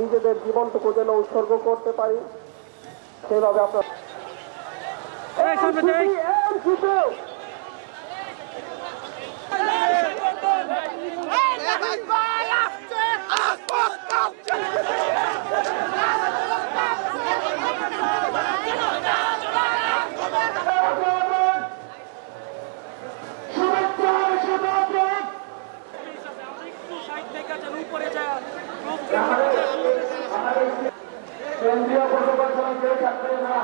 নিজেদের জীবনটুকু যেন উৎসর্গ করতে পারি, সেভাবে আপনার কেন্দ্রীয় প্রশাসন কেউ থাকবে না।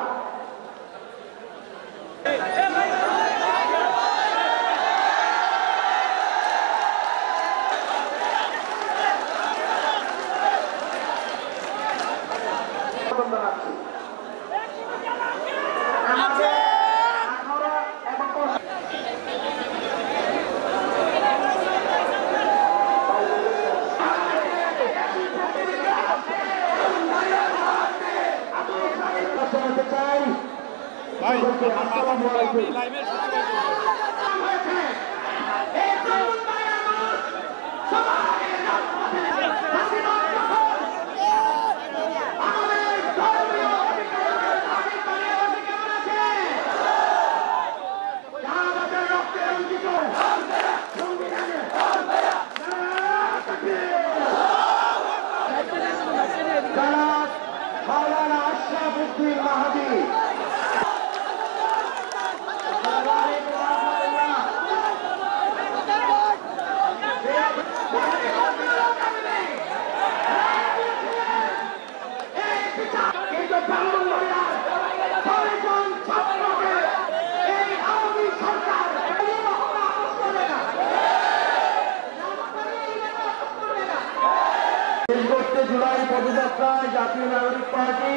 জুলাই পদযাত্রায় জাতীয় নাগরিক পার্টি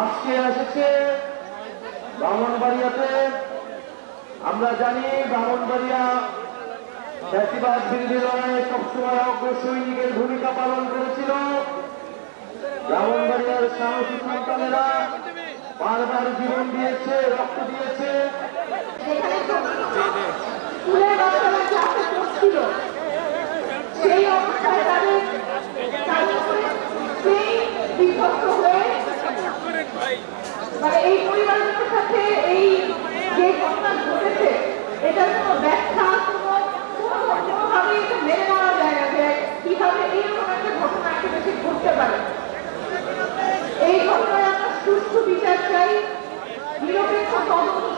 আজকে এসেছে ব্রাহ্মণবাড়িয়াতে। আমরা জানি ব্রাহ্মণবাড়িয়া ফ্যাসিবাদ বিরোধী লড়াইয়ে সবসময় অগ্রসৈনিকের ভূমিকা পালন করেছিল। ব্রাহ্মণবাড়িয়ার সাহসী সন্তানেরা বারবার জীবন দিয়েছে, রক্ত দিয়েছে। সেই অবস্থায় তাদের এই পরিবারের সাথে এই যে ঘটনা ঘটেছে, এটার কোনো ব্যাখ্যা কোনোভাবে মেনে নেওয়া যায় না যে কিভাবে এইরকম একটা ঘটনা একটা দেশে ঘটতে পারে। এই ঘটনায় আমরা সুষ্ঠু বিচার চাই, নিরপেক্ষ তদন্ত